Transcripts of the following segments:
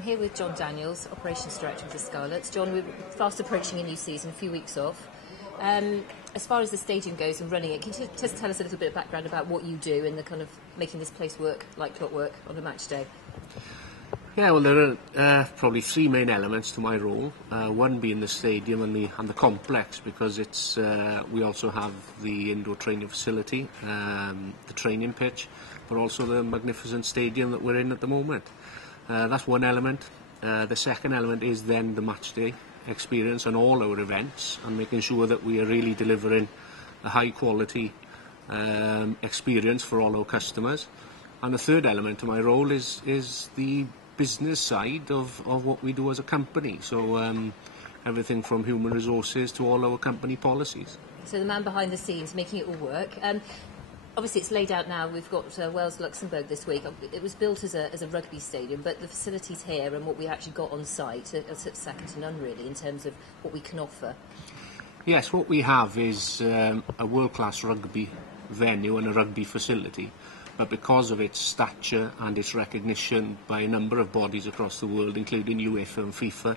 I'm here with John Daniels, Operations Director of the Scarlets. John, we're fast approaching a new season, a few weeks off. As far as the stadium goes and running it, can you just tell us a little bit of background about what you do in the kind of making this place work like clockwork on a match day? Yeah, well, there are probably three main elements to my role. One being the stadium and the complex, because it's we also have the indoor training facility, the training pitch, but also the magnificent stadium that we're in at the moment. That's one element. The second element is then the match day experience on all our events and making sure that we are really delivering a high quality experience for all our customers. And the third element to my role is the business side of what we do as a company. So everything from human resources to all our company policies. So the man behind the scenes, making it all work. Obviously, it's laid out now. We've got Wales-Luxembourg this week. It was built as a rugby stadium, but the facilities here and what we actually got on site are second to none, really, in terms of what we can offer. Yes, what we have is a world-class rugby venue and a rugby facility. But because of its stature and its recognition by a number of bodies across the world, including UEFA and FIFA,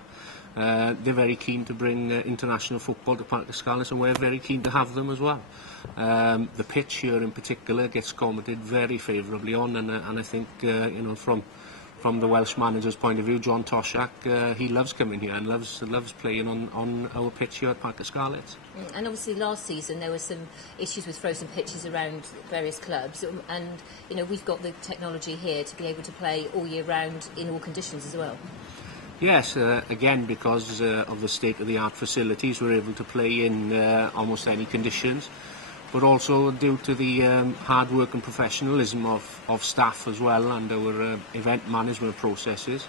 they're very keen to bring international football to Parc des Scarlets, and we're very keen to have them as well. The pitch here in particular gets commented very favourably on, and I think from the Welsh manager's point of view, John Toshak, he loves coming here and loves playing on our pitch here at Parc des Scarlets. And obviously last season there were some issues with frozen pitches around various clubs, and we've got the technology here to be able to play all year round in all conditions as well. Yes, again, because of the state-of-the-art facilities, we're able to play in almost any conditions, but also due to the hard work and professionalism of staff as well, and our event management processes,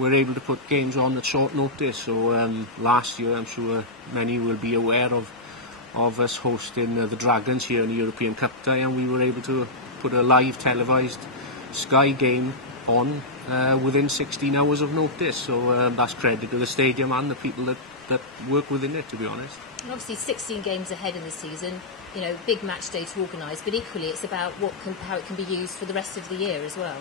we're able to put games on at short notice. So last year, I'm sure many will be aware of us hosting the Dragons here in the European Cup tie, and we were able to put a live televised Sky game on within 16 hours of notice. So that's credit to the stadium and the people that work within it, to be honest. And obviously 16 games ahead in the season, big match day to organise, but equally it's about how it can be used for the rest of the year as well.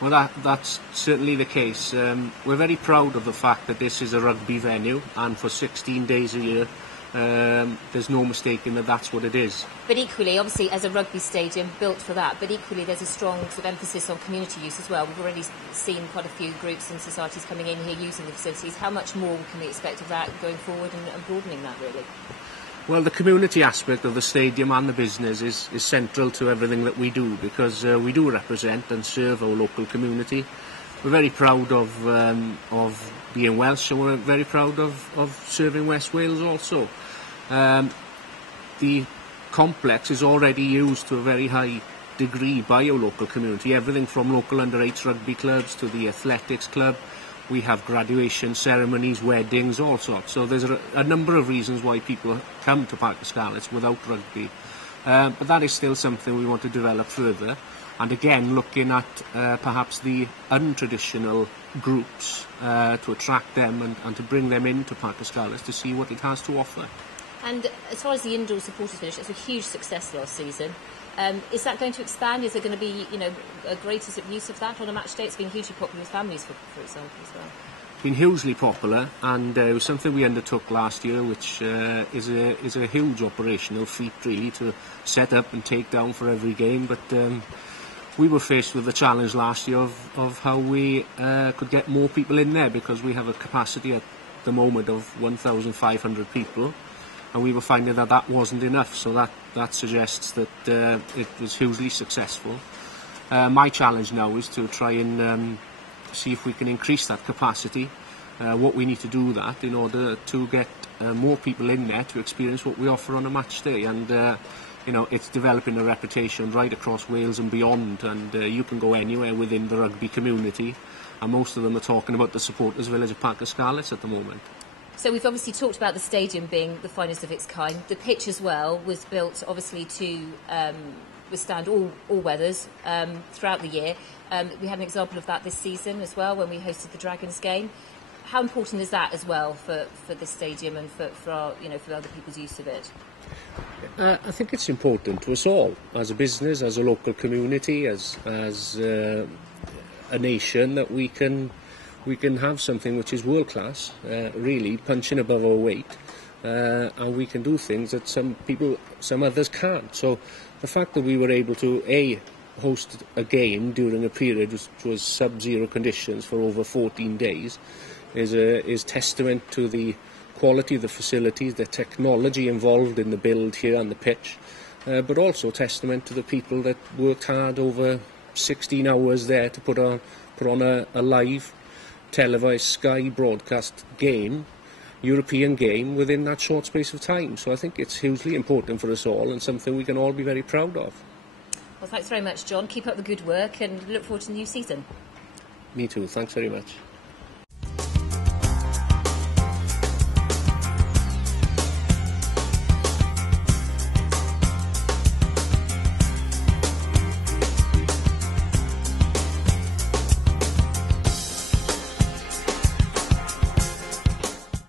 Well, that's certainly the case. We're very proud of the fact that this is a rugby venue, and for 16 days a year, there's no mistaking that that's what it is. But equally, obviously, as a rugby stadium built for that, but equally there's a strong sort of emphasis on community use as well. We've already seen quite a few groups and societies coming in here using the facilities. How much more can we expect of that going forward and broadening that, really? Well, the community aspect of the stadium and the business is central to everything that we do, because we do represent and serve our local community. We're very proud of being Welsh, and we're very proud of serving West Wales also. The complex is already used to a very high degree by our local community, everything from local under-8 rugby clubs to the athletics club. We have graduation ceremonies, weddings, all sorts. So there's a number of reasons why people come to Parc des Scarlets without rugby. But that is still something we want to develop further. And again, looking at perhaps the untraditional groups to attract them and to bring them into Parc des Scarlets to see what it has to offer. And as far as the indoor supporters finish, it was a huge success last season. Is that going to expand? Is there going to be, a greater use of that on a match day? It's been hugely popular with families, for example, as well. It's been hugely popular, and it was something we undertook last year, which is a huge operational feat, really, to set up and take down for every game. But we were faced with the challenge last year of how we could get more people in there, because we have a capacity at the moment of 1,500 people. And we were finding that wasn't enough, so that suggests that it was hugely successful. My challenge now is to try and see if we can increase that capacity. What we need to do that in order to get more people in there to experience what we offer on a match day. And it's developing a reputation right across Wales and beyond. And you can go anywhere within the rugby community, and most of them are talking about the supporters' village of Parc des Scarlets at the moment. So we've obviously talked about the stadium being the finest of its kind. The pitch as well was built obviously to withstand all weathers throughout the year. We had an example of that this season as well when we hosted the Dragons game. How important is that as well for the stadium and for our, for other people's use of it? I think it's important to us all, as a business, as a local community, as a nation, that we can we can have something which is world class, really punching above our weight, and we can do things that some others can't. So the fact that we were able to host a game during a period which was sub-zero conditions for over 14 days is testament to the quality of the facilities, the technology involved in the build here on the pitch, but also testament to the people that worked hard over 16 hours there to put on a live televised Sky broadcast game, European game, within that short space of time. So I think it's hugely important for us all and something we can all be very proud of. Well, thanks very much, John. Keep up the good work and look forward to the new season. Me too. Thanks very much.